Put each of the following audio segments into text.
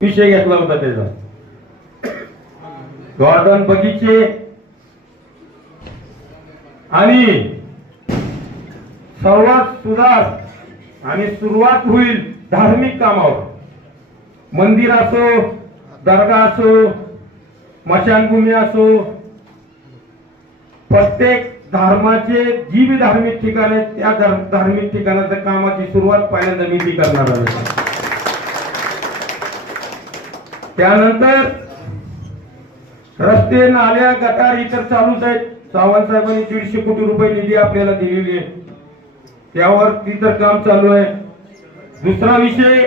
विषय घेतला होता त्याचा गार्डन बगीचे आणि सर्वात सुधार आणि सुरुवात होईल धार्मिक कामावर। मंदिर असो, दर्गा असो, मशानभूमी असो, प्रत्येक धर्माचे जी भी धार्मिक ठिकाण आहेत त्या धार्मिक ठिकाणाच्या कामाची सुरुवात पहिल्यांदा मी ती करणार आहे। त्यानंतर रस्ते, नाल्या, गटार इतर चालूच आहेत। सावंत साहेबांनी 150 कोटी रुपये निधी आपल्याला दिलेली आहे, त्यावर तिथं काम चालू आहे। दुसरा विषय,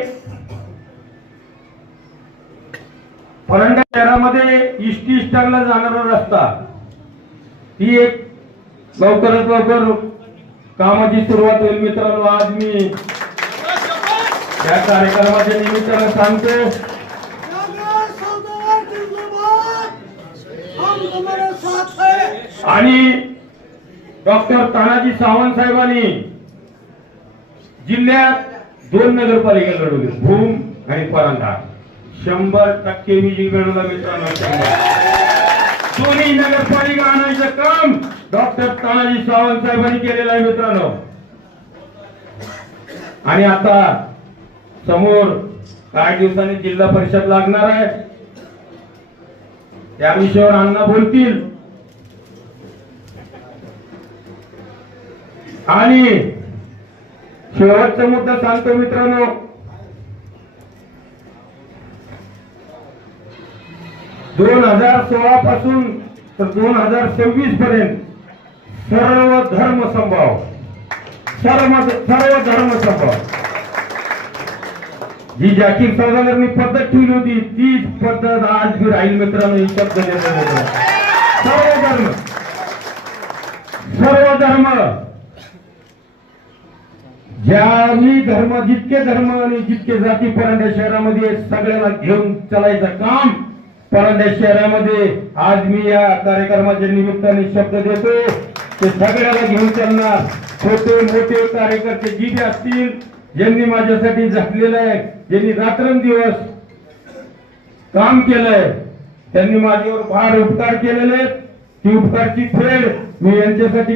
परांडा शहरामध्ये इष्टी स्टँडला जाणारा रस्ता, ही एक लवकरात लवकर कामाची सुरुवात होईल। मित्रांनो, आज मी या कार्यक्रमाच्या निमित्तानं सांगतो आणि डॉक्टर तानाजी सावंत साहेबांनी जिल्ह्यात 2 नगरपालिका लढवली, भूम आणि परांडा। 100% विजय मिळवला मित्रांनो। दोन्ही नगरपालिका आणायचं काम डॉक्टर तानाजी सावंत साहेबांनी केलेलं आहे मित्रांनो। आणि आता समोर काही दिवसांनी जिल्हा परिषद लागणार आहे, त्या विषयावर अण्णा बोलतील। आणि शेवटचा मुद्दा सांगतो मित्रांनो, दोन 2016 पासून तर 2026 पर्यंत सर्व धर्म संभाव, सर्व धर्म संभाव जी जाकीर सरदारांनी पद्धत ठेवली होती तीच पद्धत आज भी राहील मित्रांनो। ही शब्द सर्व धर्म ज्याही धर्म, जितके धर्म आणि जितके जाती परांडा शहरामध्ये सगळ्यांना घेऊन चालायचं काम परांडा शहरामध्ये आज मी या कार्यक्रमाच्या निमित्ताने शब्द देतो ते सगळ्याला घेऊन चालणार। छोटे मोठे कार्यकर्ते जी बी असतील, ज्यांनी माझ्यासाठी झटलेलं आहे, ज्यांनी रात्रंदिवस काम केलंय, त्यांनी माझ्यावर फार उपकार केलेले आहेत, ती उपकारची फेड मी यांच्यासाठी